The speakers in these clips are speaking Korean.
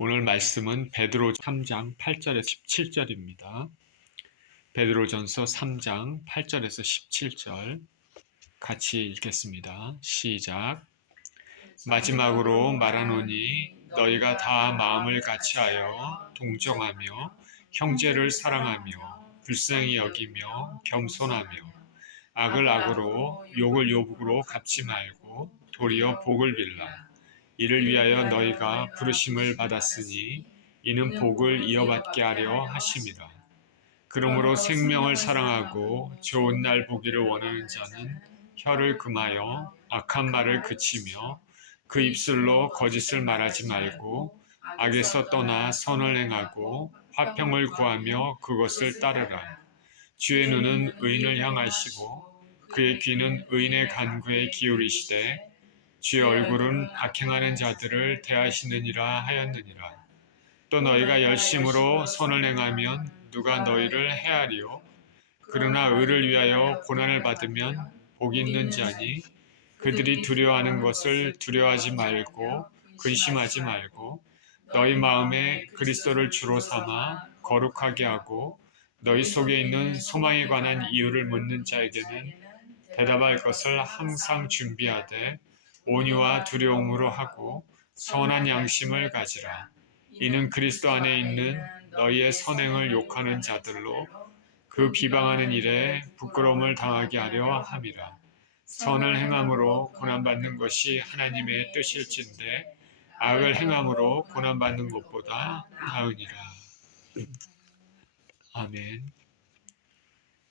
오늘 말씀은 베드로 3장 8절에서 17절입니다. 베드로전서 3장 8절에서 17절 같이 읽겠습니다. 시작. 마지막으로 말하노니 너희가 다 마음을 같이하여 동정하며 형제를 사랑하며 불쌍히 여기며 겸손하며 악을 악으로 욕을 욕으로 갚지 말고 도리어 복을 빌라. 이를 위하여 너희가 부르심을 받았으니 이는 복을 이어받게 하려 하심이라. 그러므로 생명을 사랑하고 좋은 날 보기를 원하는 자는 혀를 금하여 악한 말을 그치며 그 입술로 거짓을 말하지 말고 악에서 떠나 선을 행하고 화평을 구하며 그것을 따르라. 주의 눈은 의인을 향하시고 그의 귀는 의인의 간구에 기울이시되 주의 얼굴은 악행하는 자들을 대하시느니라 하였느니라. 또 너희가 열심으로 선을 행하면 누가 너희를 해하리요? 그러나 의를 위하여 고난을 받으면 복이 있는 자니 그들이 두려워하는 것을 두려워하지 말고 근심하지 말고 너희 마음에 그리스도를 주로 삼아 거룩하게 하고 너희 속에 있는 소망에 관한 이유를 묻는 자에게는 대답할 것을 항상 준비하되 온유와 두려움으로 하고 선한 양심을 가지라. 이는 그리스도 안에 있는 너희의 선행을 욕하는 자들로 그 비방하는 일에 부끄러움을 당하게 하려 함이라. 선을 행함으로 고난받는 것이 하나님의 뜻일진데 악을 행함으로 고난받는 것보다 나으니라. 아멘.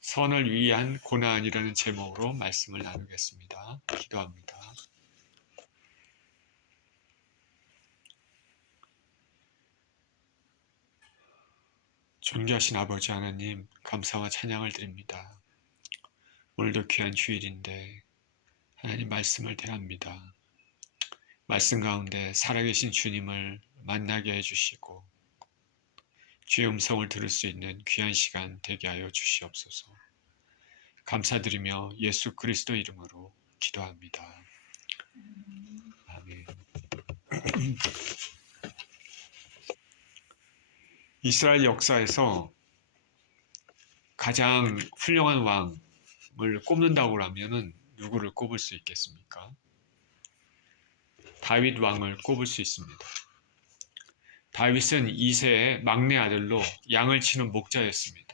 선을 위한 고난이라는 제목으로 말씀을 나누겠습니다. 기도합니다. 존귀하신 아버지 하나님, 감사와 찬양을 드립니다. 오늘도 귀한 주일인데 하나님 말씀을 대합니다. 말씀 가운데 살아계신 주님을 만나게 해주시고 주의 음성을 들을 수 있는 귀한 시간 되게 하여 주시옵소서. 감사드리며 예수 그리스도 이름으로 기도합니다. 아멘. 이스라엘 역사에서 가장 훌륭한 왕을 꼽는다고 하면은 누구를 꼽을 수 있겠습니까? 다윗 왕을 꼽을 수 있습니다. 다윗은 이새의 막내 아들로 양을 치는 목자였습니다.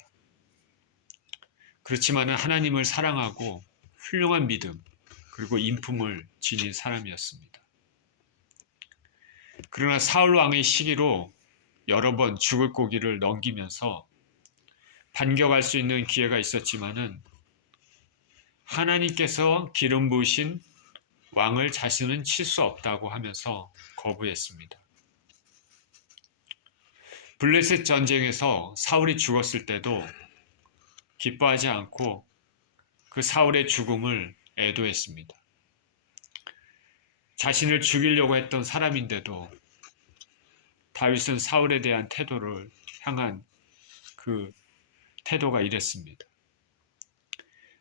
그렇지만 하나님을 사랑하고 훌륭한 믿음 그리고 인품을 지닌 사람이었습니다. 그러나 사울 왕의 시기로 여러 번 죽을 고기를 넘기면서 반격할 수 있는 기회가 있었지만은 하나님께서 기름 부으신 왕을 자신은 칠 수 없다고 하면서 거부했습니다. 블레셋 전쟁에서 사울이 죽었을 때도 기뻐하지 않고 그 사울의 죽음을 애도했습니다. 자신을 죽이려고 했던 사람인데도 다윗은 사울에 대한 태도를 향한 그 태도가 이랬습니다.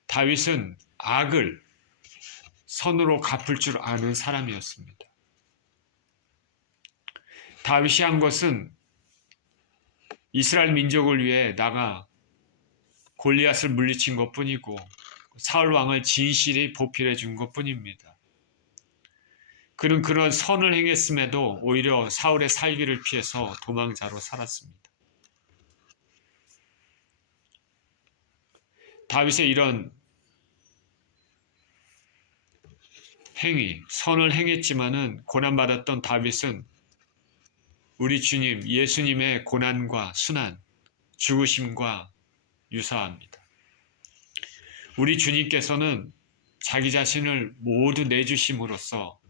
다윗은 악을 선으로 갚을 줄 아는 사람이었습니다. 다윗이 한 것은 이스라엘 민족을 위해 나가 골리앗을 물리친 것뿐이고 사울 왕을 진실히 보필해 준 것뿐입니다. 그는 그런 선을 행했음에도 오히려 사울의 살기를 피해서 도망자로 살았습니다. 다윗의 이런 행위, 선을 행했지만은 고난받았던 다윗은 우리 주님, 예수님의 고난과 순환, 죽으심과 유사합니다. 우리 주님께서는 자기 자신을 모두 내주심으로써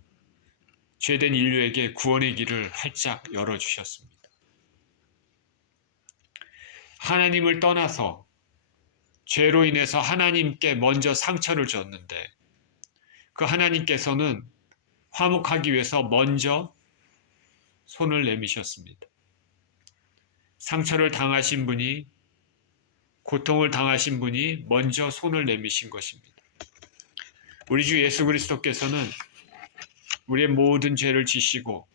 죄된 인류에게 구원의 길을 활짝 열어주셨습니다. 하나님을 떠나서 죄로 인해서 하나님께 먼저 상처를 줬는데 그 하나님께서는 화목하기 위해서 먼저 손을 내미셨습니다. 상처를 당하신 분이, 고통을 당하신 분이 먼저 손을 내미신 것입니다. 우리 주 예수 그리스도께서는 우리의 모든 죄를 지시고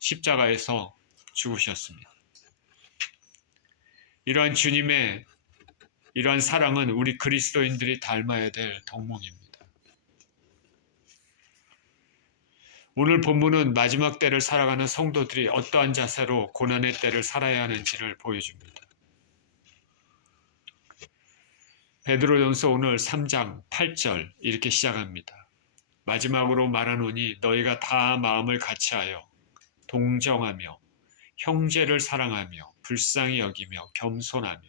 십자가에서 죽으셨습니다. 이러한 주님의 이러한 사랑은 우리 그리스도인들이 닮아야 될 덕목입니다. 오늘 본문은 마지막 때를 살아가는 성도들이 어떠한 자세로 고난의 때를 살아야 하는지를 보여줍니다. 베드로전서 오늘 3장 8절 이렇게 시작합니다. 마지막으로 말하노니 너희가 다 마음을 같이하여 동정하며 형제를 사랑하며 불쌍히 여기며 겸손하며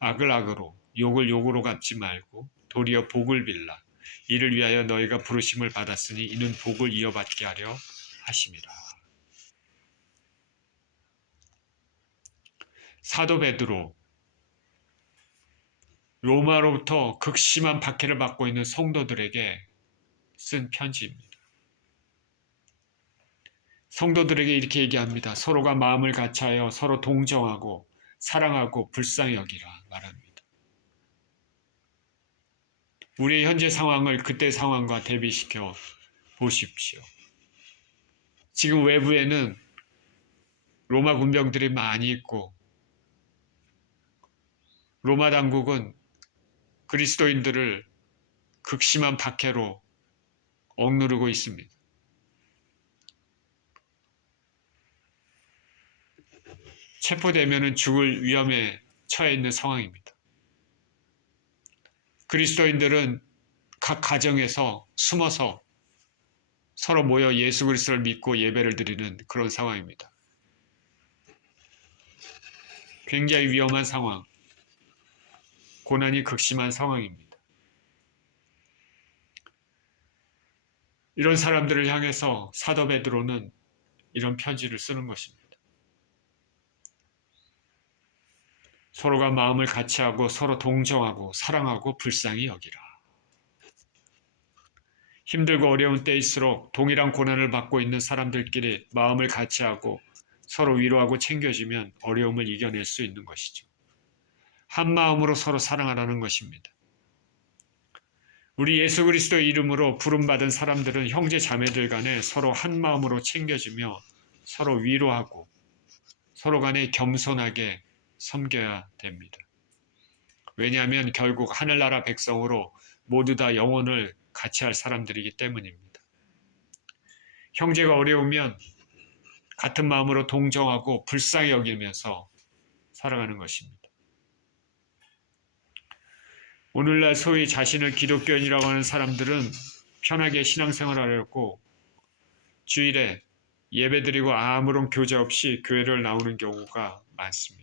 악을 악으로 욕을 욕으로 갚지 말고 도리어 복을 빌라. 이를 위하여 너희가 부르심을 받았으니 이는 복을 이어받게 하려 하심이라. 사도 베드로 로마로부터 극심한 박해를 받고 있는 성도들에게 쓴 편지입니다. 성도들에게 이렇게 얘기합니다. 서로가 마음을 같이하여 서로 동정하고 사랑하고 불쌍히 여기라 말합니다. 우리의 현재 상황을 그때 상황과 대비시켜 보십시오. 지금 외부에는 로마 군병들이 많이 있고 로마 당국은 그리스도인들을 극심한 박해로 억누르고 있습니다. 체포되면 죽을 위험에 처해 있는 상황입니다. 그리스도인들은 각 가정에서 숨어서 서로 모여 예수 그리스도를 믿고 예배를 드리는 그런 상황입니다. 굉장히 위험한 상황, 고난이 극심한 상황입니다. 이런 사람들을 향해서 사도 베드로는 이런 편지를 쓰는 것입니다. 서로가 마음을 같이하고 서로 동정하고 사랑하고 불쌍히 여기라. 힘들고 어려운 때일수록 동일한 고난을 받고 있는 사람들끼리 마음을 같이하고 서로 위로하고 챙겨주면 어려움을 이겨낼 수 있는 것이죠. 한 마음으로 서로 사랑하라는 것입니다. 우리 예수 그리스도의 이름으로 부름받은 사람들은 형제 자매들 간에 서로 한 마음으로 챙겨주며 서로 위로하고 서로 간에 겸손하게 섬겨야 됩니다. 왜냐하면 결국 하늘나라 백성으로 모두 다 영혼을 같이 할 사람들이기 때문입니다. 형제가 어려우면 같은 마음으로 동정하고 불쌍히 여기면서 살아가는 것입니다. 오늘날 소위 자신을 기독교인이라고 하는 사람들은 편하게 신앙생활을 하려고 주일에 예배드리고 아무런 교제 없이 교회를 나오는 경우가 많습니다.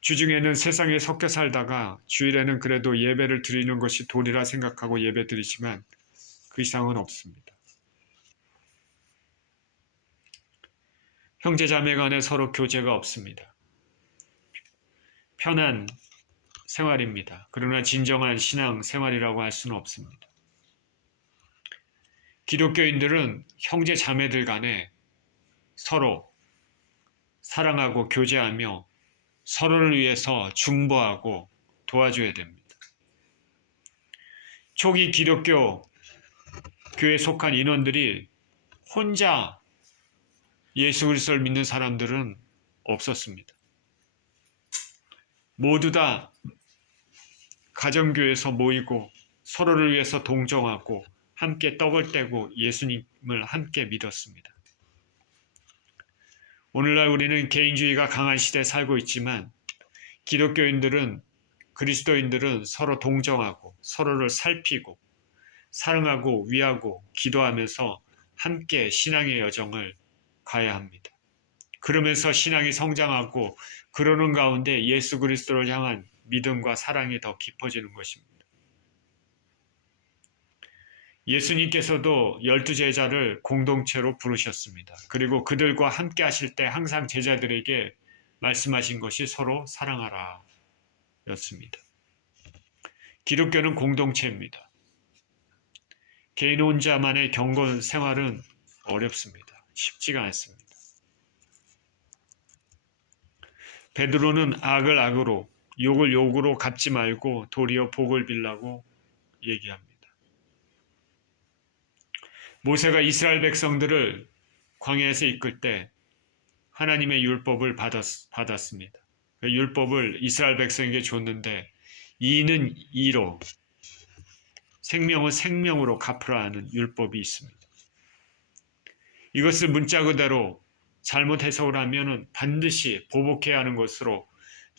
주중에는 세상에 섞여 살다가 주일에는 그래도 예배를 드리는 것이 도리라 생각하고 예배 드리지만 그 이상은 없습니다. 형제자매 간에 서로 교제가 없습니다. 편한 생활입니다. 그러나 진정한 신앙 생활이라고 할 수는 없습니다. 기독교인들은 형제 자매들 간에 서로 사랑하고 교제하며 서로를 위해서 중보하고 도와줘야 됩니다. 초기 기독교 교회에 속한 인원들이 혼자 예수 그리스도를 믿는 사람들은 없었습니다. 모두 다 가정교회에서 모이고 서로를 위해서 동정하고 함께 떡을 떼고 예수님을 함께 믿었습니다. 오늘날 우리는 개인주의가 강한 시대에 살고 있지만 기독교인들은 그리스도인들은 서로 동정하고 서로를 살피고 사랑하고 위하고 기도하면서 함께 신앙의 여정을 가야 합니다. 그러면서 신앙이 성장하고 그러는 가운데 예수 그리스도를 향한 믿음과 사랑이 더 깊어지는 것입니다. 예수님께서도 12제자를 공동체로 부르셨습니다. 그리고 그들과 함께 하실 때 항상 제자들에게 말씀하신 것이 서로 사랑하라 였습니다. 기독교는 공동체입니다. 개인 혼자만의 경건 생활은 어렵습니다. 쉽지가 않습니다. 베드로는 악을 악으로 욕을 욕으로 갚지 말고 도리어 복을 빌라고 얘기합니다. 모세가 이스라엘 백성들을 광야에서 이끌 때 하나님의 율법을 받았습니다. 그 율법을 이스라엘 백성에게 줬는데 이는 이로, 생명은 생명으로 갚으라 하는 율법이 있습니다. 이것을 문자 그대로 잘못 해석을 하면 반드시 보복해야 하는 것으로,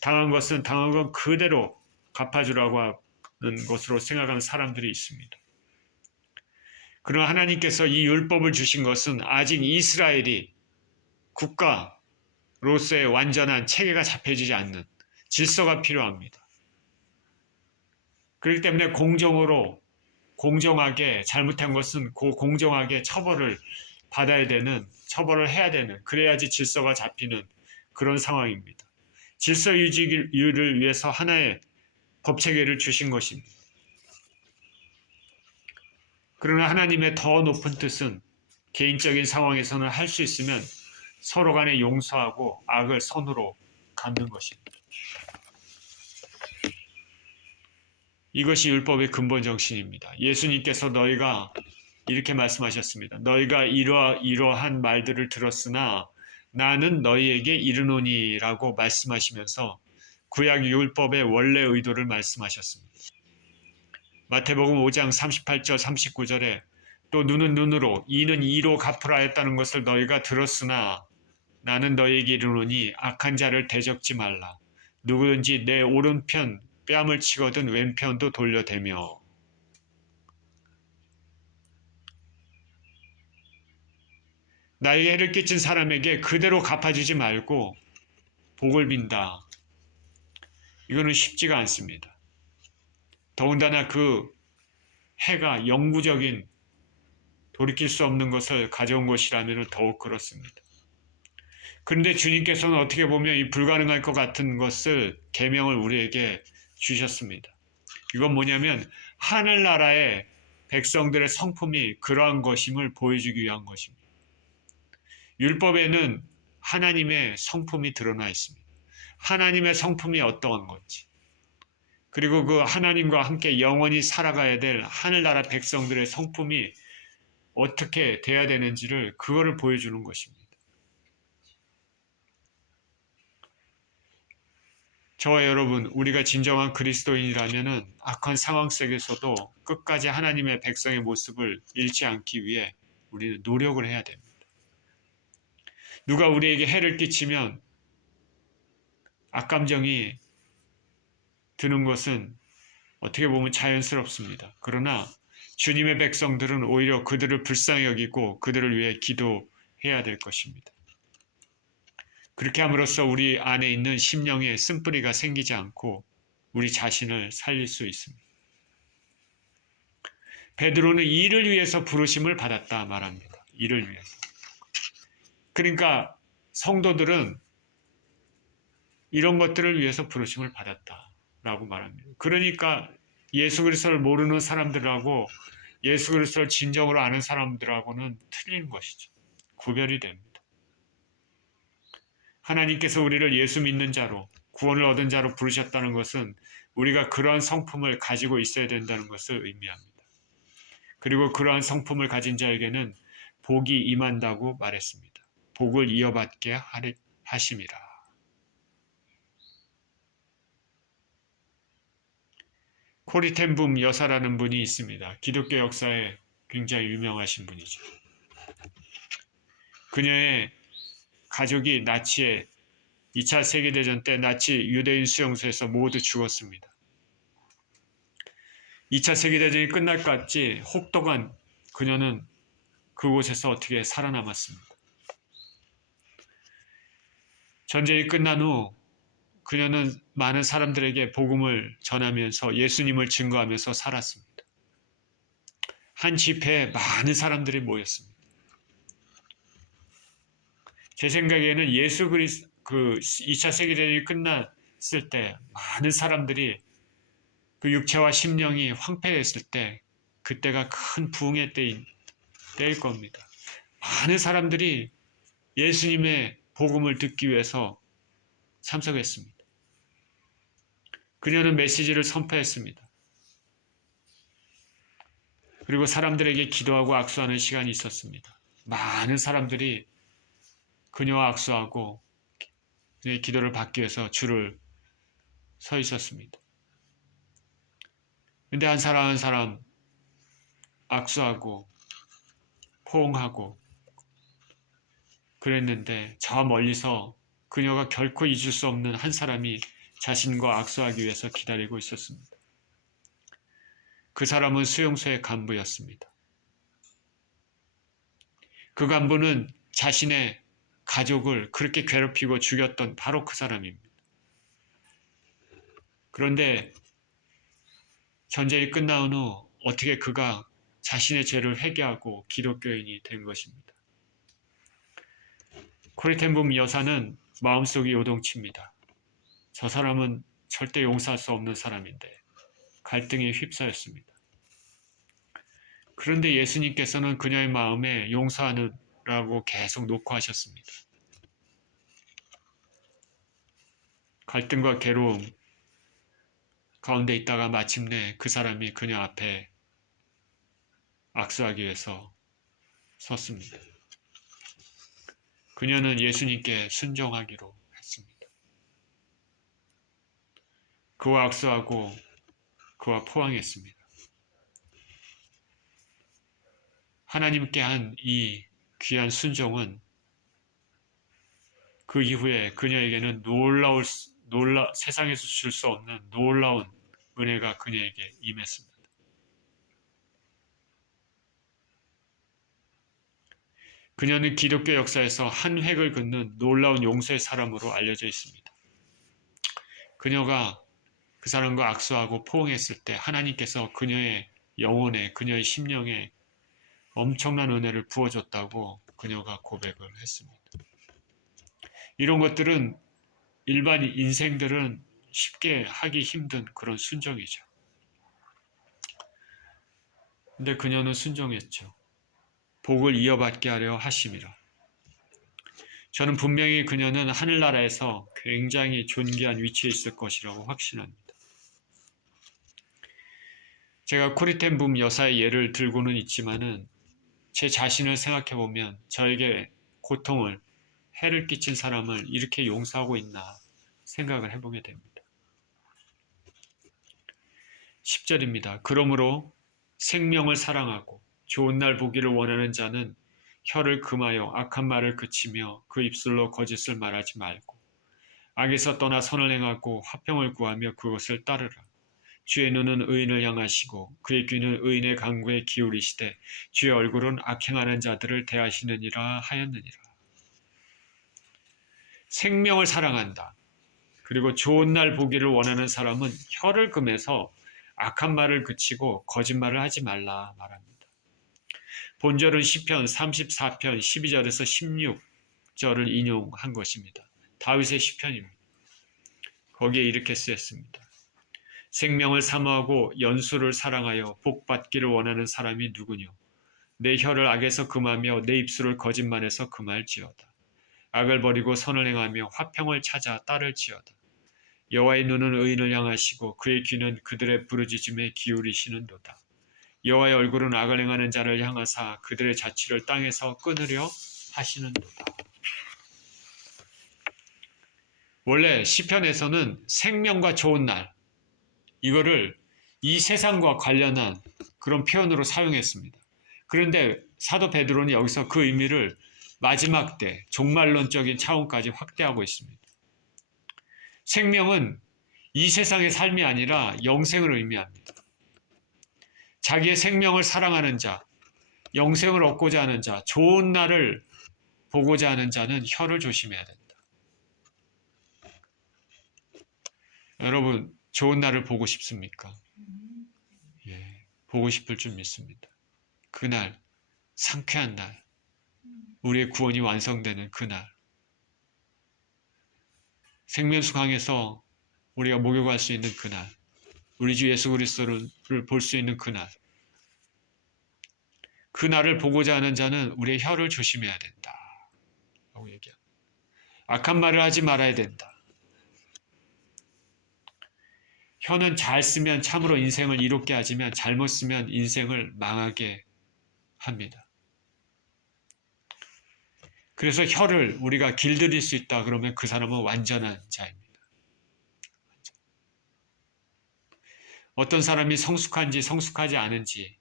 당한 것은 당한 것 그대로 갚아주라고 하는 것으로 생각하는 사람들이 있습니다. 그러나 하나님께서 이 율법을 주신 것은 아직 이스라엘이 국가로서의 완전한 체계가 잡혀지지 않는 질서가 필요합니다. 그렇기 때문에 공정하게 잘못한 것은 공정하게 처벌을 해야 되는, 그래야지 질서가 잡히는 그런 상황입니다. 질서 유지를 위해서 하나의 법체계를 주신 것입니다. 그러나 하나님의 더 높은 뜻은 개인적인 상황에서는 할 수 있으면 서로 간에 용서하고 악을 선으로 갚는 것입니다. 이것이 율법의 근본 정신입니다. 예수님께서 너희가 이렇게 말씀하셨습니다. 너희가 이러한 말들을 들었으나 나는 너희에게 이르노니라고 말씀하시면서 구약 율법의 원래 의도를 말씀하셨습니다. 마태복음 5장 38절 39절에 또 눈은 눈으로 이는 이로 갚으라 했다는 것을 너희가 들었으나 나는 너희에게 이르노니 악한 자를 대적지 말라. 누구든지 내 오른편 뺨을 치거든 왼편도 돌려대며. 나에게 해를 끼친 사람에게 그대로 갚아주지 말고 복을 빈다. 이거는 쉽지가 않습니다. 더군다나 그 해가 영구적인 돌이킬 수 없는 것을 가져온 것이라면 더욱 그렇습니다. 그런데 주님께서는 어떻게 보면 이 불가능할 것 같은 것을 계명을 우리에게 주셨습니다. 이건 뭐냐면 하늘나라의 백성들의 성품이 그러한 것임을 보여주기 위한 것입니다. 율법에는 하나님의 성품이 드러나 있습니다. 하나님의 성품이 어떠한 건지, 그리고 그 하나님과 함께 영원히 살아가야 될 하늘나라 백성들의 성품이 어떻게 돼야 되는지를 그거를 보여주는 것입니다. 저와 여러분, 우리가 진정한 그리스도인이라면 악한 상황 속에서도 끝까지 하나님의 백성의 모습을 잃지 않기 위해 우리는 노력을 해야 됩니다. 누가 우리에게 해를 끼치면 악감정이 드는 것은 어떻게 보면 자연스럽습니다. 그러나 주님의 백성들은 오히려 그들을 불쌍히 여기고 그들을 위해 기도해야 될 것입니다. 그렇게 함으로써 우리 안에 있는 심령에 쓴뿌리가 생기지 않고 우리 자신을 살릴 수 있습니다. 베드로는 이를 위해서 부르심을 받았다 말합니다. 이를 위해서. 그러니까 성도들은 이런 것들을 위해서 부르심을 받았다라고 말합니다. 그러니까 예수 그리스도를 모르는 사람들하고 예수 그리스도를 진정으로 아는 사람들하고는 틀린 것이죠. 구별이 됩니다. 하나님께서 우리를 예수 믿는 자로, 구원을 얻은 자로 부르셨다는 것은 우리가 그러한 성품을 가지고 있어야 된다는 것을 의미합니다. 그리고 그러한 성품을 가진 자에게는 복이 임한다고 말했습니다. 복을 이어받게 하심이라. 코리 텐붐 여사라는 분이 있습니다. 기독교 역사에 굉장히 유명하신 분이죠. 그녀의 가족이 나치의 2차 세계대전 때 나치 유대인 수용소에서 모두 죽었습니다. 2차 세계대전이 끝날 것 같이 혹독한 그녀는 그곳에서 어떻게 살아남았습니다. 전쟁이 끝난 후 그녀는 많은 사람들에게 복음을 전하면서 예수님을 증거하면서 살았습니다. 한 집회에 많은 사람들이 모였습니다. 제 생각에는 그 2차 세계대전이 끝났을 때 많은 사람들이 그 육체와 심령이 황폐했을 때 그때가 큰 부흥의 때일 겁니다. 많은 사람들이 예수님의 복음을 듣기 위해서 참석했습니다. 그녀는 메시지를 선포했습니다. 그리고 사람들에게 기도하고 악수하는 시간이 있었습니다. 많은 사람들이 그녀와 악수하고 그녀의 기도를 받기 위해서 줄을 서 있었습니다. 근데 한 사람 한 사람 악수하고 포옹하고 그랬는데 저 멀리서 그녀가 결코 잊을 수 없는 한 사람이 자신과 악수하기 위해서 기다리고 있었습니다. 그 사람은 수용소의 간부였습니다. 그 간부는 자신의 가족을 그렇게 괴롭히고 죽였던 바로 그 사람입니다. 그런데 전쟁이 끝나온 후 어떻게 그가 자신의 죄를 회개하고 기독교인이 된 것입니다. 코리 텐 붐 여사는 마음속이 요동칩니다. 저 사람은 절대 용서할 수 없는 사람인데 갈등에 휩싸였습니다. 그런데 예수님께서는 그녀의 마음에 용서하느라고 계속 녹화하셨습니다. 갈등과 괴로움 가운데 있다가 마침내 그 사람이 그녀 앞에 악수하기 위해서 섰습니다. 그녀는 예수님께 순종하기로 했습니다. 그와 악수하고 그와 포항했습니다. 하나님께 한 이 귀한 순종은 그 이후에 그녀에게는 세상에서 줄 수 없는 놀라운 은혜가 그녀에게 임했습니다. 그녀는 기독교 역사에서 한 획을 긋는 놀라운 용서의 사람으로 알려져 있습니다. 그녀가 그 사람과 악수하고 포옹했을 때 하나님께서 그녀의 영혼에, 그녀의 심령에 엄청난 은혜를 부어줬다고 그녀가 고백을 했습니다. 이런 것들은 일반 인생들은 쉽게 하기 힘든 그런 순종이죠. 근데 그녀는 순종했죠. 복을 이어받게 하려 하심이라. 저는 분명히 그녀는 하늘나라에서 굉장히 존귀한 위치에 있을 것이라고 확신합니다. 제가 코리 텐 붐 여사의 예를 들고는 있지만은 제 자신을 생각해 보면 저에게 고통을, 해를 끼친 사람을 이렇게 용서하고 있나 생각을 해보게 됩니다. 10절입니다. 그러므로 생명을 사랑하고 좋은 날 보기를 원하는 자는 혀를 금하여 악한 말을 그치며 그 입술로 거짓을 말하지 말고 악에서 떠나 선을 행하고 화평을 구하며 그것을 따르라. 주의 눈은 의인을 향하시고 그의 귀는 의인의 간구에 기울이시되 주의 얼굴은 악행하는 자들을 대하시느니라 하였느니라. 생명을 사랑한다. 그리고 좋은 날 보기를 원하는 사람은 혀를 금해서 악한 말을 그치고 거짓말을 하지 말라 말합니다. 본절은 시편 34편 12절에서 16절을 인용한 것입니다. 다윗의 시편입니다. 거기에 이렇게 쓰였습니다. 생명을 사모하고 연수를 사랑하여 복받기를 원하는 사람이 누구뇨? 내 혀를 악에서 금하며 내 입술을 거짓말에서 금할지어다. 악을 버리고 선을 행하며 화평을 찾아 따를지어다. 여호와의 눈은 의인을 향하시고 그의 귀는 그들의 부르짖음에 기울이시는도다. 여호와의 얼굴은 악을 행하는 자를 향하사 그들의 자취를 땅에서 끊으려 하시는도다. 원래 시편에서는 생명과 좋은 날 이거를 이 세상과 관련한 그런 표현으로 사용했습니다. 그런데 사도 베드로는 여기서 그 의미를 마지막 때 종말론적인 차원까지 확대하고 있습니다. 생명은 이 세상의 삶이 아니라 영생을 의미합니다. 자기의 생명을 사랑하는 자, 영생을 얻고자 하는 자, 좋은 날을 보고자 하는 자는 혀를 조심해야 된다. 여러분, 좋은 날을 보고 싶습니까? 예, 보고 싶을 줄 믿습니다. 그날, 상쾌한 날, 우리의 구원이 완성되는 그날, 생명수강에서 우리가 목욕할 수 있는 그날, 우리 주 예수 그리스도를 볼 수 있는 그날, 그날을 보고자 하는 자는 우리의 혀를 조심해야 된다. 라고 얘기합니다. 악한 말을 하지 말아야 된다. 혀는 잘 쓰면 참으로 인생을 이롭게 하지만 잘못 쓰면 인생을 망하게 합니다. 그래서 혀를 우리가 길들일 수 있다 그러면 그 사람은 완전한 자입니다. 어떤 사람이 성숙한지 성숙하지 않은지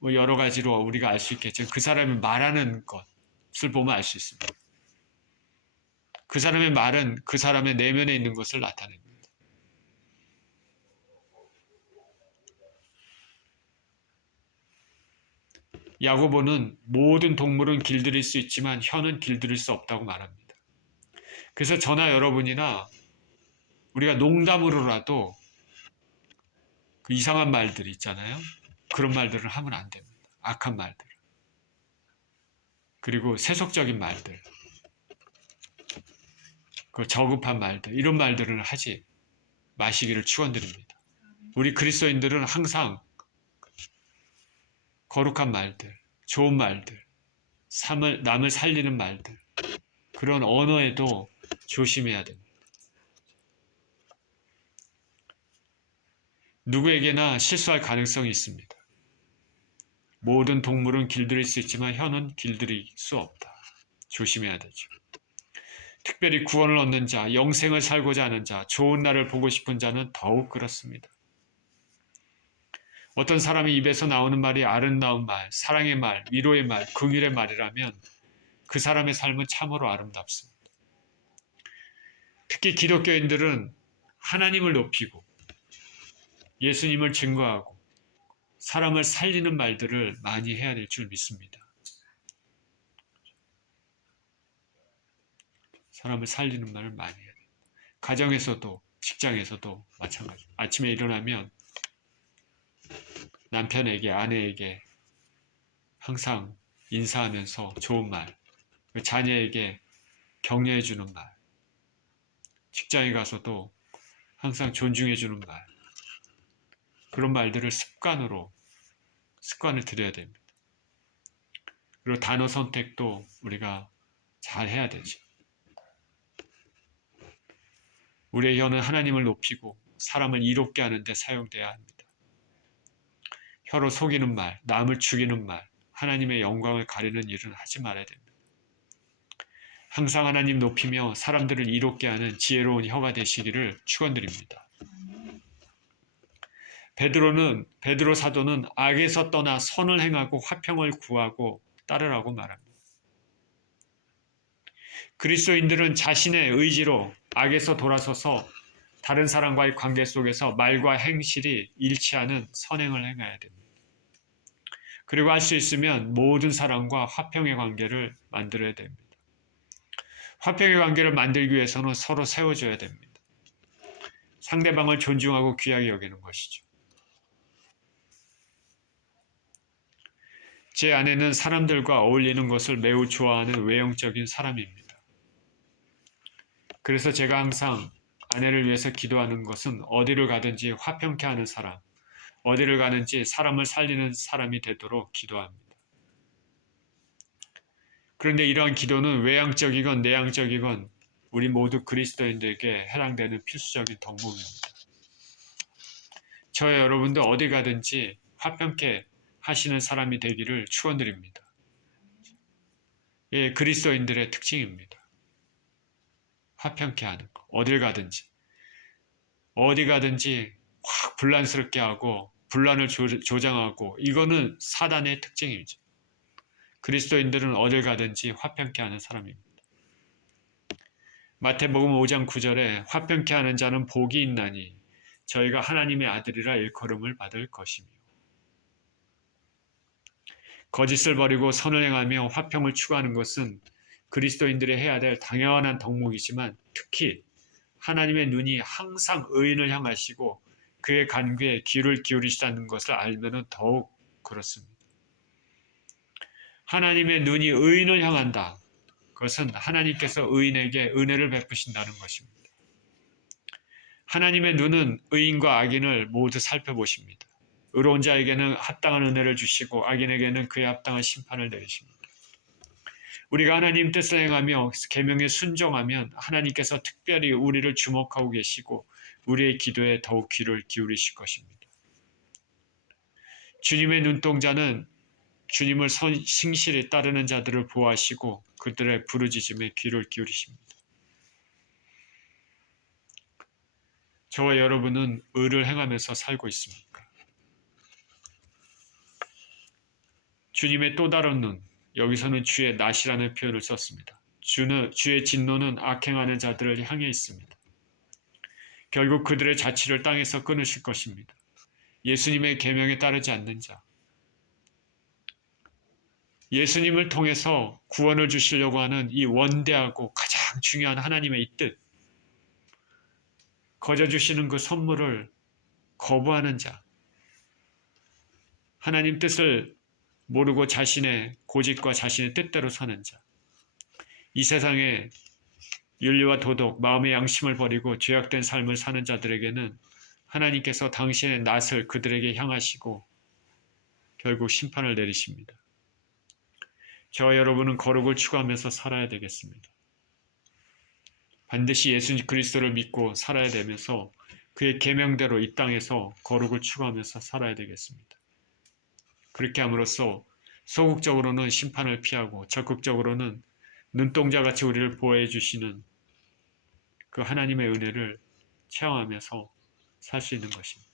뭐 여러 가지로 우리가 알 수 있겠죠. 그 사람이 말하는 것을 보면 알 수 있습니다. 그 사람의 말은 그 사람의 내면에 있는 것을 나타냅니다. 야고보는 모든 동물은 길들일 수 있지만 혀는 길들일 수 없다고 말합니다. 그래서 저나 여러분이나 우리가 농담으로라도 그 이상한 말들이 있잖아요. 그런 말들을 하면 안 됩니다. 악한 말들. 그리고 세속적인 말들. 그 저급한 말들. 이런 말들을 하지 마시기를 축원드립니다. 우리 그리스도인들은 항상 거룩한 말들, 좋은 말들, 남을 살리는 말들, 그런 언어에도 조심해야 됩니다. 누구에게나 실수할 가능성이 있습니다. 모든 동물은 길들일 수 있지만 혀는 길들일 수 없다. 조심해야 되죠. 특별히 구원을 얻는 자, 영생을 살고자 하는 자, 좋은 날을 보고 싶은 자는 더욱 그렇습니다. 어떤 사람의 입에서 나오는 말이 아름다운 말, 사랑의 말, 위로의 말, 긍휼의 말이라면 그 사람의 삶은 참으로 아름답습니다. 특히 기독교인들은 하나님을 높이고 예수님을 증거하고 사람을 살리는 말들을 많이 해야 될 줄 믿습니다. 사람을 살리는 말을 많이 해야 돼요. 가정에서도 직장에서도 마찬가지입니다. 아침에 일어나면 남편에게, 아내에게 항상 인사하면서 좋은 말, 자녀에게 격려해주는 말, 직장에 가서도 항상 존중해주는 말, 그런 말들을 습관을 들여야 됩니다. 그리고 단어 선택도 우리가 잘 해야 되죠. 우리의 혀는 하나님을 높이고 사람을 이롭게 하는 데 사용돼야 합니다. 혀로 속이는 말, 남을 죽이는 말, 하나님의 영광을 가리는 일은 하지 말아야 됩니다. 항상 하나님 높이며 사람들을 이롭게 하는 지혜로운 혀가 되시기를 축원드립니다. 베드로 사도는 악에서 떠나 선을 행하고 화평을 구하고 따르라고 말합니다. 그리스도인들은 자신의 의지로 악에서 돌아서서 다른 사람과의 관계 속에서 말과 행실이 일치하는 선행을 행해야 됩니다. 그리고 할 수 있으면 모든 사람과 화평의 관계를 만들어야 됩니다. 화평의 관계를 만들기 위해서는 서로 세워줘야 됩니다. 상대방을 존중하고 귀하게 여기는 것이죠. 제 아내는 사람들과 어울리는 것을 매우 좋아하는 외형적인 사람입니다. 그래서 제가 항상 아내를 위해서 기도하는 것은 어디를 가든지 화평케 하는 사람, 어디를 가든지 사람을 살리는 사람이 되도록 기도합니다. 그런데 이러한 기도는 외향적이건 내향적이건 우리 모두 그리스도인들에게 해당되는 필수적인 덕목입니다. 저와 여러분도 어디 가든지 화평케 하시는 사람이 되기를 축원드립니다. 예, 그리스도인들의 특징입니다. 화평케 하는 것. 어딜 가든지. 어디 가든지 확 분란스럽게 하고 분란을 조장하고 이거는 사단의 특징이죠. 그리스도인들은 어딜 가든지 화평케 하는 사람입니다. 마태복음 5장 9절에 화평케 하는 자는 복이 있나니 저희가 하나님의 아들이라 일컬음을 받을 것이며 거짓을 버리고 선을 행하며 화평을 추구하는 것은 그리스도인들이 해야 될 당연한 덕목이지만 특히 하나님의 눈이 항상 의인을 향하시고 그의 간구에 귀를 기울이시다는 것을 알면 더욱 그렇습니다. 하나님의 눈이 의인을 향한다. 그것은 하나님께서 의인에게 은혜를 베푸신다는 것입니다. 하나님의 눈은 의인과 악인을 모두 살펴보십니다. 의로운 자에게는 합당한 은혜를 주시고 악인에게는 그에 합당한 심판을 내리십니다. 우리가 하나님 뜻을 행하며 계명에 순종하면 하나님께서 특별히 우리를 주목하고 계시고 우리의 기도에 더욱 귀를 기울이실 것입니다. 주님의 눈동자는 주님을 신실히 따르는 자들을 보호하시고 그들의 부르짖음에 귀를 기울이십니다. 저와 여러분은 의를 행하면서 살고 있습니까? 주님의 또 다른 눈, 여기서는 주의 낫이라는 표현을 썼습니다. 주의 진노는 악행하는 자들을 향해 있습니다. 결국 그들의 자취를 땅에서 끊으실 것입니다. 예수님의 계명에 따르지 않는 자, 예수님을 통해서 구원을 주시려고 하는 이 원대하고 가장 중요한 하나님의 이 뜻, 거저 주시는 그 선물을 거부하는 자, 하나님 뜻을 모르고 자신의 고집과 자신의 뜻대로 사는 자, 이 세상에 윤리와 도덕, 마음의 양심을 버리고 죄악된 삶을 사는 자들에게는 하나님께서 당신의 낫을 그들에게 향하시고 결국 심판을 내리십니다. 저와 여러분은 거룩을 추구하면서 살아야 되겠습니다. 반드시 예수 그리스도를 믿고 살아야 되면서 그의 계명대로 이 땅에서 거룩을 추구하면서 살아야 되겠습니다. 그렇게 함으로써 소극적으로는 심판을 피하고 적극적으로는 눈동자같이 우리를 보호해 주시는 그 하나님의 은혜를 체험하면서 살 수 있는 것입니다.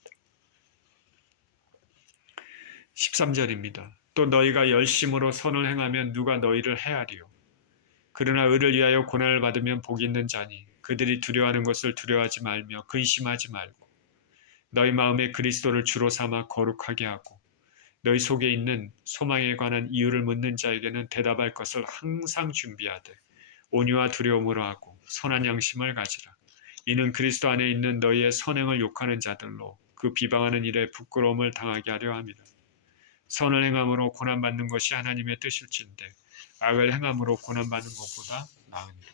13절입니다. 또 너희가 열심으로 선을 행하면 누가 너희를 해하리요. 그러나 의를 위하여 고난을 받으면 복이 있는 자니 그들이 두려워하는 것을 두려워하지 말며 근심하지 말고 너희 마음에 그리스도를 주로 삼아 거룩하게 하고 너희 속에 있는 소망에 관한 이유를 묻는 자에게는 대답할 것을 항상 준비하되 온유와 두려움으로 하고 선한 양심을 가지라. 이는 그리스도 안에 있는 너희의 선행을 욕하는 자들로 그 비방하는 일에 부끄러움을 당하게 하려 함이라. 선을 행함으로 고난받는 것이 하나님의 뜻일진데 악을 행함으로 고난받는 것보다 나으니라.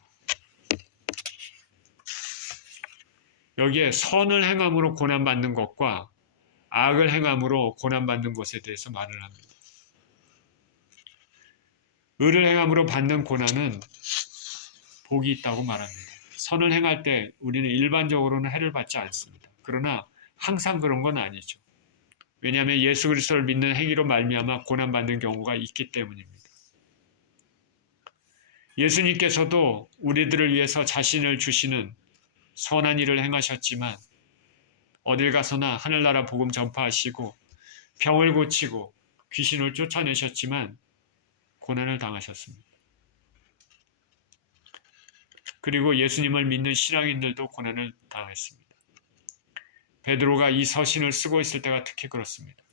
여기에 선을 행함으로 고난받는 것과 악을 행함으로 고난받는 것에 대해서 말을 합니다. 의를 행함으로 받는 고난은 복이 있다고 말합니다. 선을 행할 때 우리는 일반적으로는 해를 받지 않습니다. 그러나 항상 그런 건 아니죠. 왜냐하면 예수 그리스도를 믿는 행위로 말미암아 고난받는 경우가 있기 때문입니다. 예수님께서도 우리들을 위해서 자신을 주시는 선한 일을 행하셨지만 어딜 가서나 하늘나라 복음 전파하시고 병을 고치고 귀신을 쫓아내셨지만 고난을 당하셨습니다. 그리고 예수님을 믿는 신앙인들도 고난을 당했습니다. 베드로가 이 서신을 쓰고 있을 때가 특히 그렇습니다.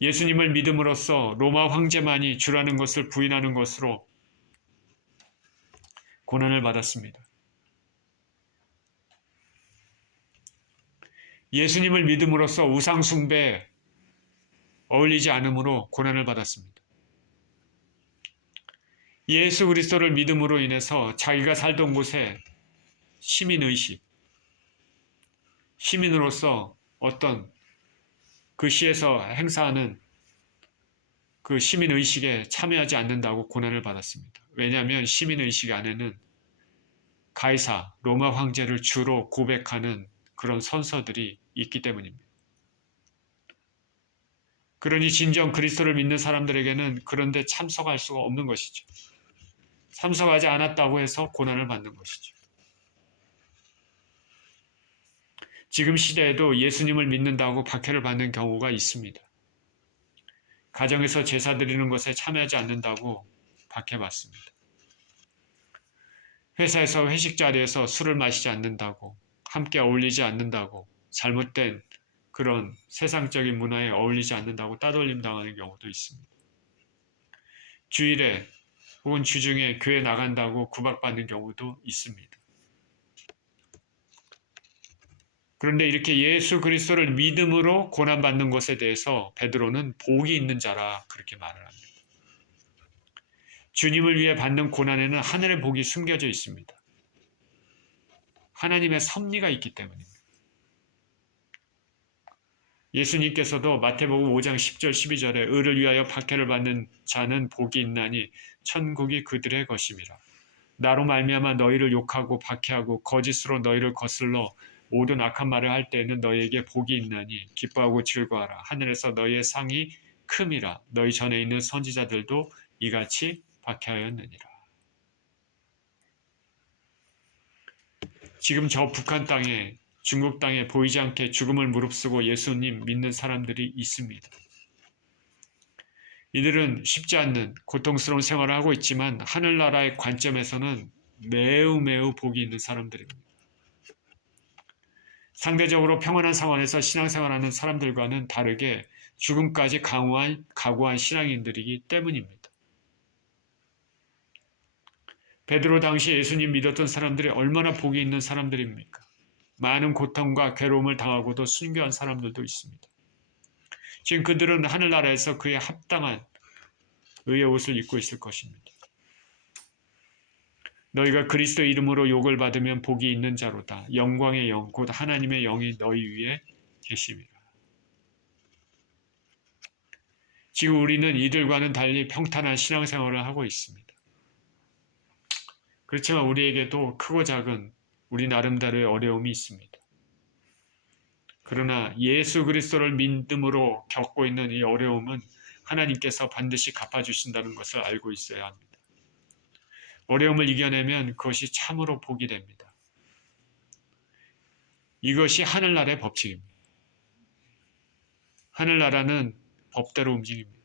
예수님을 믿음으로써 로마 황제만이 주라는 것을 부인하는 것으로 고난을 받았습니다. 예수님을 믿음으로써 우상 숭배에 어울리지 않음으로 고난을 받았습니다. 예수 그리스도를 믿음으로 인해서 자기가 살던 곳에 시민의식, 시민으로서 어떤 그 시에서 행사하는 그 시민의식에 참여하지 않는다고 고난을 받았습니다. 왜냐하면 시민의식 안에는 가이사, 로마 황제를 주로 고백하는 그런 선서들이 있기 때문입니다. 그러니 진정 그리스도를 믿는 사람들에게는 그런데 참석할 수가 없는 것이죠. 참석하지 않았다고 해서 고난을 받는 것이죠. 지금 시대에도 예수님을 믿는다고 박해를 받는 경우가 있습니다. 가정에서 제사 드리는 것에 참여하지 않는다고 박해받습니다. 회사에서 회식 자리에서 술을 마시지 않는다고, 함께 어울리지 않는다고, 잘못된 그런 세상적인 문화에 어울리지 않는다고 따돌림 당하는 경우도 있습니다. 주일에 혹은 주중에 교회 나간다고 구박받는 경우도 있습니다. 그런데 이렇게 예수 그리스도를 믿음으로 고난받는 것에 대해서 베드로는 복이 있는 자라 그렇게 말을 합니다. 주님을 위해 받는 고난에는 하늘의 복이 숨겨져 있습니다. 하나님의 섭리가 있기 때문입니다. 예수님께서도 마태복음 5장 10절 12절에 의를 위하여 박해를 받는 자는 복이 있나니 천국이 그들의 것임이라. 나로 말미암아 너희를 욕하고 박해하고 거짓으로 너희를 거슬러 모든 악한 말을 할 때에는 너희에게 복이 있나니 기뻐하고 즐거워하라. 하늘에서 너희의 상이 큼이라. 너희 전에 있는 선지자들도 이같이 박해하였느니라. 지금 저 북한 땅에, 중국 땅에 보이지 않게 죽음을 무릅쓰고 예수님 믿는 사람들이 있습니다. 이들은 쉽지 않는 고통스러운 생활을 하고 있지만 하늘나라의 관점에서는 매우 복이 있는 사람들입니다. 상대적으로 평안한 상황에서 신앙생활하는 사람들과는 다르게 죽음까지 각오한 신앙인들이기 때문입니다. 베드로 당시 예수님 믿었던 사람들이 얼마나 복이 있는 사람들입니까? 많은 고통과 괴로움을 당하고도 순교한 사람들도 있습니다. 지금 그들은 하늘나라에서 그에 합당한 의의 옷을 입고 있을 것입니다. 너희가 그리스도 이름으로 욕을 받으면 복이 있는 자로다. 영광의 영, 곧 하나님의 영이 너희 위에 계심이라. 지금 우리는 이들과는 달리 평탄한 신앙생활을 하고 있습니다. 그렇지만 우리에게도 크고 작은 우리 나름대로의 어려움이 있습니다. 그러나 예수 그리스도를 믿음으로 겪고 있는 이 어려움은 하나님께서 반드시 갚아주신다는 것을 알고 있어야 합니다. 어려움을 이겨내면 그것이 참으로 복이 됩니다. 이것이 하늘나라의 법칙입니다. 하늘나라는 법대로 움직입니다.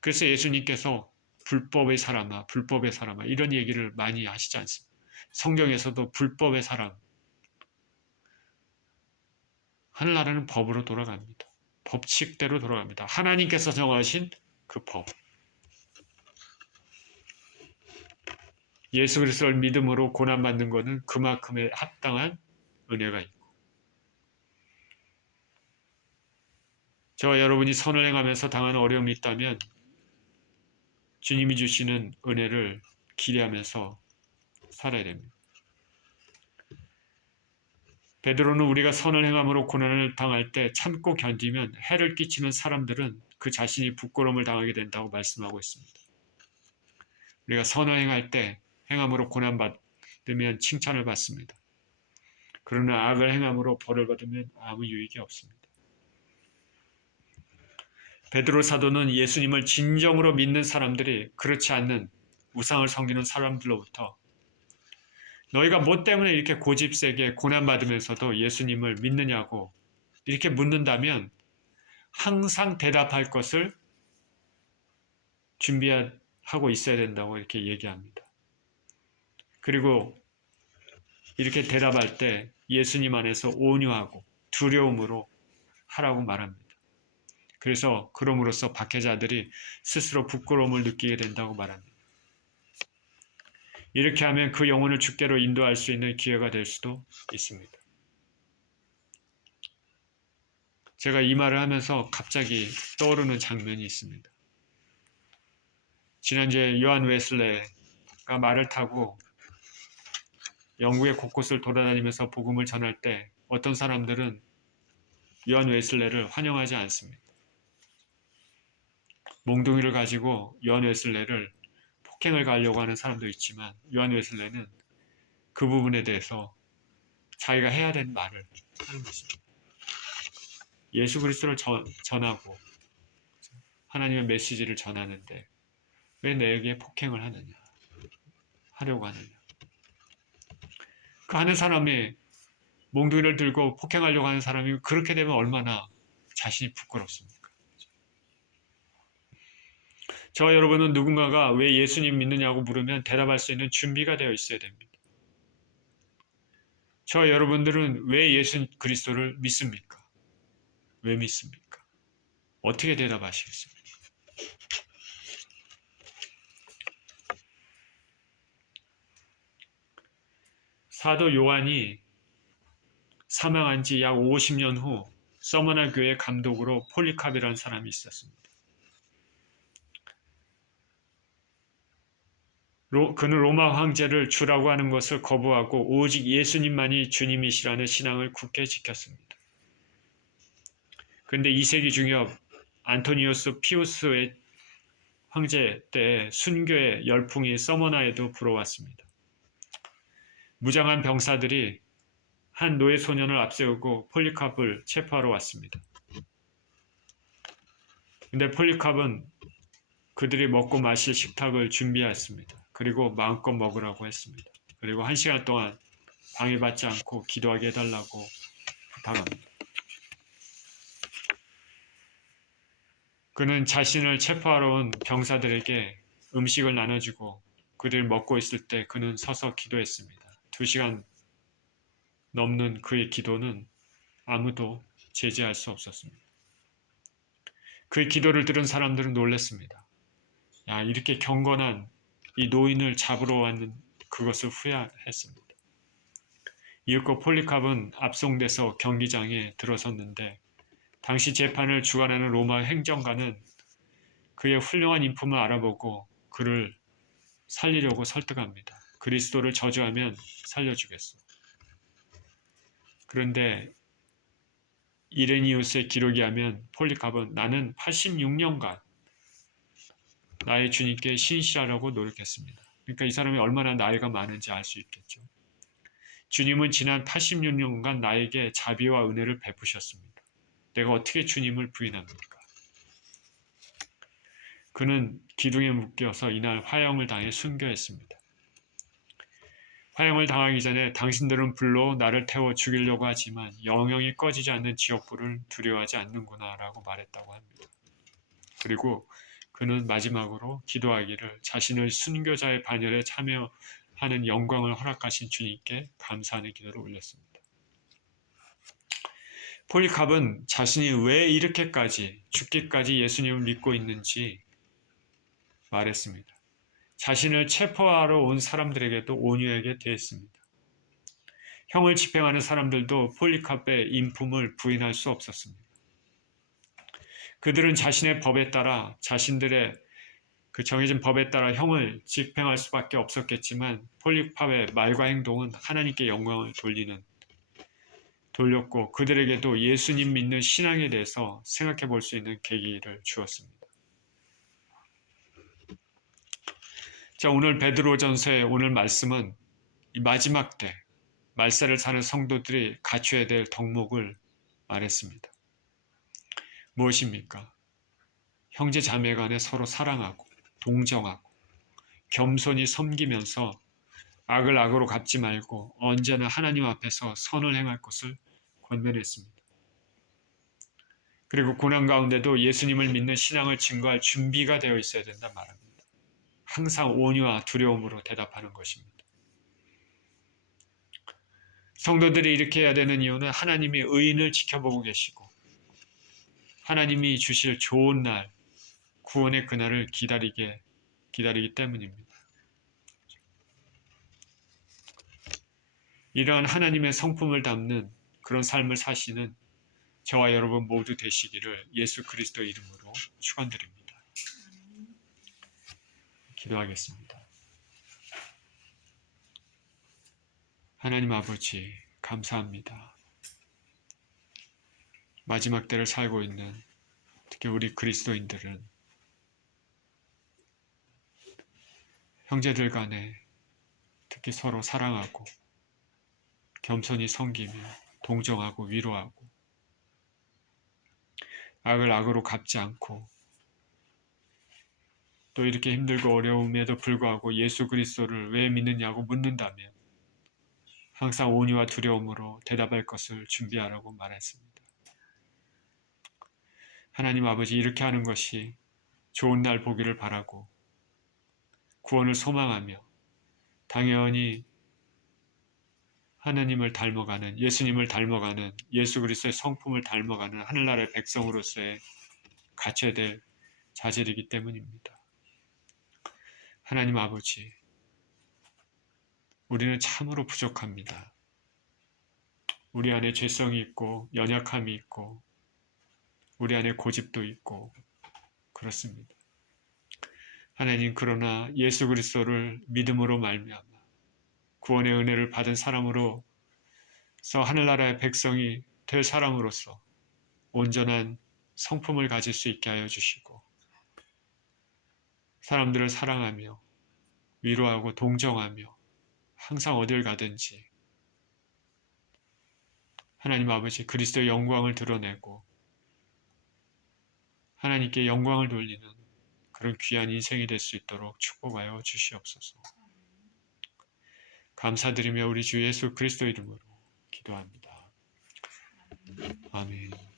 그래서 예수님께서 불법의 사람아 이런 얘기를 많이 하시지 않습니까? 성경에서도 불법의 사람, 하늘나라는 법으로 돌아갑니다. 법칙대로 돌아갑니다. 하나님께서 정하신 그 법. 예수 그리스도를 믿음으로 고난받는 것은 그만큼의 합당한 은혜가 있고, 저와 여러분이 선을 행하면서 당하는 어려움이 있다면 주님이 주시는 은혜를 기대하면서 살아야 됩니다. 베드로는 우리가 선을 행함으로 고난을 당할 때 참고 견디면 해를 끼치는 사람들은 그 자신이 부끄러움을 당하게 된다고 말씀하고 있습니다. 우리가 선을 행할 때 행함으로 고난받으면 칭찬을 받습니다. 그러나 악을 행함으로 벌을 받으면 아무 유익이 없습니다. 베드로 사도는 예수님을 진정으로 믿는 사람들이 그렇지 않는 우상을 섬기는 사람들로부터 너희가 뭐 때문에 이렇게 고집세게 고난받으면서도 예수님을 믿느냐고 이렇게 묻는다면 항상 대답할 것을 준비하고 있어야 된다고 이렇게 얘기합니다. 그리고 이렇게 대답할 때 예수님 안에서 온유하고 두려움으로 하라고 말합니다. 그래서 그럼으로써 박해자들이 스스로 부끄러움을 느끼게 된다고 말합니다. 이렇게 하면 그 영혼을 주께로 인도할 수 있는 기회가 될 수도 있습니다. 제가 이 말을 하면서 갑자기 떠오르는 장면이 있습니다. 지난주에 요한 웨슬레가 말을 타고 영국의 곳곳을 돌아다니면서 복음을 전할 때 어떤 사람들은 요한 웨슬레를 환영하지 않습니다. 몽둥이를 가지고 요한 웨슬레를 폭행을 가하려고 하는 사람도 있지만 요한 웨슬레는 그 부분에 대해서 자기가 해야 되는 말을 하는 것입니다. 예수 그리스도를 전하고 하나님의 메시지를 전하는데 왜 내게 폭행을 하려고 하느냐. 그 하는 사람이 몽둥이를 들고 폭행하려고 하는 사람이 그렇게 되면 얼마나 자신이 부끄럽습니까? 저와 여러분은 누군가가 왜 예수님 믿느냐고 물으면 대답할 수 있는 준비가 되어 있어야 됩니다. 저와 여러분들은 왜 예수 그리스도를 믿습니까? 왜 믿습니까? 어떻게 대답하시겠습니까? 사도 요한이 사망한 지 약 50년 후 서머나 교회 감독으로 폴리캅이라는 사람이 있었습니다. 그는 로마 황제를 주라고 하는 것을 거부하고 오직 예수님만이 주님이시라는 신앙을 굳게 지켰습니다. 그런데 2세기 중엽 안토니우스 피우스의 황제 때 순교의 열풍이 서머나에도 불어왔습니다. 무장한 병사들이 한 노예 소년을 앞세우고 폴리캅을 체포하러 왔습니다. 근데 폴리캅은 그들이 먹고 마실 식탁을 준비했습니다. 그리고 마음껏 먹으라고 했습니다. 그리고 1시간 동안 방해받지 않고 기도하게 해달라고 부탁합니다. 그는 자신을 체포하러 온 병사들에게 음식을 나눠주고 그들 먹고 있을 때 그는 서서 기도했습니다. 2시간 넘는 그의 기도는 아무도 제지할 수 없었습니다. 그의 기도를 들은 사람들은 놀랐습니다. 야, 이렇게 경건한 이 노인을 잡으러 왔는 그것을 후회했습니다. 이윽고 폴리캅은 압송돼서 경기장에 들어섰는데 당시 재판을 주관하는 로마 행정관은 그의 훌륭한 인품을 알아보고 그를 살리려고 설득합니다. 그리스도를 저주하면 살려주겠어. 그런데 이레니우스의 기록에 하면 폴리캅은 나는 86년간 나의 주님께 신실하라고 노력했습니다. 그러니까 이 사람이 얼마나 나이가 많은지 알 수 있겠죠. 주님은 지난 86년간 나에게 자비와 은혜를 베푸셨습니다. 내가 어떻게 주님을 부인합니까? 그는 기둥에 묶여서 이날 화형을 당해 순교했습니다. 화형을 당하기 전에 당신들은 불로 나를 태워 죽이려고 하지만 영영이 꺼지지 않는 지옥불을 두려워하지 않는구나 라고 말했다고 합니다. 그리고 그는 마지막으로 기도하기를 자신을 순교자의 반열에 참여하는 영광을 허락하신 주님께 감사하는 기도를 올렸습니다. 폴리캅은 자신이 왜 이렇게까지 죽기까지 예수님을 믿고 있는지 말했습니다. 자신을 체포하러 온 사람들에게도 온유하게 대했습니다. 형을 집행하는 사람들도 폴리캅의 인품을 부인할 수 없었습니다. 그들은 자신의 법에 따라 자신들의 그 정해진 법에 따라 형을 집행할 수밖에 없었겠지만 폴리캅의 말과 행동은 하나님께 영광을 돌렸고 그들에게도 예수님 믿는 신앙에 대해서 생각해 볼 수 있는 계기를 주었습니다. 자, 오늘 베드로전서의 오늘 말씀은 이 마지막 때 말세를 사는 성도들이 갖춰야 될 덕목을 말했습니다. 무엇입니까? 형제 자매 간에 서로 사랑하고 동정하고 겸손히 섬기면서 악을 악으로 갚지 말고 언제나 하나님 앞에서 선을 행할 것을 권면했습니다. 그리고 고난 가운데도 예수님을 믿는 신앙을 증거할 준비가 되어 있어야 된다 말합니다. 항상 온유와 두려움으로 대답하는 것입니다. 성도들이 이렇게 해야 되는 이유는 하나님이 의인을 지켜보고 계시고 하나님이 주실 좋은 날, 구원의 그날을 기다리기 때문입니다. 이러한 하나님의 성품을 담는 그런 삶을 사시는 저와 여러분 모두 되시기를 예수 그리스도 이름으로 축원드립니다. 기도하겠습니다. 하나님 아버지 감사합니다. 마지막 때를 살고 있는 특히 우리 그리스도인들은 형제들 간에 특히 서로 사랑하고 겸손히 섬기며 동정하고 위로하고 악을 악으로 갚지 않고 또 이렇게 힘들고 어려움에도 불구하고 예수 그리스도를 왜 믿느냐고 묻는다면 항상 온유와 두려움으로 대답할 것을 준비하라고 말했습니다. 하나님 아버지 이렇게 하는 것이 좋은 날 보기를 바라고 구원을 소망하며 당연히 하나님을 닮아가는 예수님을 닮아가는 예수 그리스도의 성품을 닮아가는 하늘나라의 백성으로서의 갖춰야 될 자질이기 때문입니다. 하나님 아버지 우리는 참으로 부족합니다. 우리 안에 죄성이 있고 연약함이 있고 우리 안에 고집도 있고 그렇습니다. 하나님 그러나 예수 그리스도를 믿음으로 말미암아 구원의 은혜를 받은 사람으로서 하늘나라의 백성이 될 사람으로서 온전한 성품을 가질 수 있게 하여 주시고 사람들을 사랑하며 위로하고 동정하며 항상 어딜 가든지 하나님 아버지 그리스도의 영광을 드러내고 하나님께 영광을 돌리는 그런 귀한 인생이 될 수 있도록 축복하여 주시옵소서. 감사드리며 우리 주 예수 그리스도 이름으로 기도합니다. 아멘.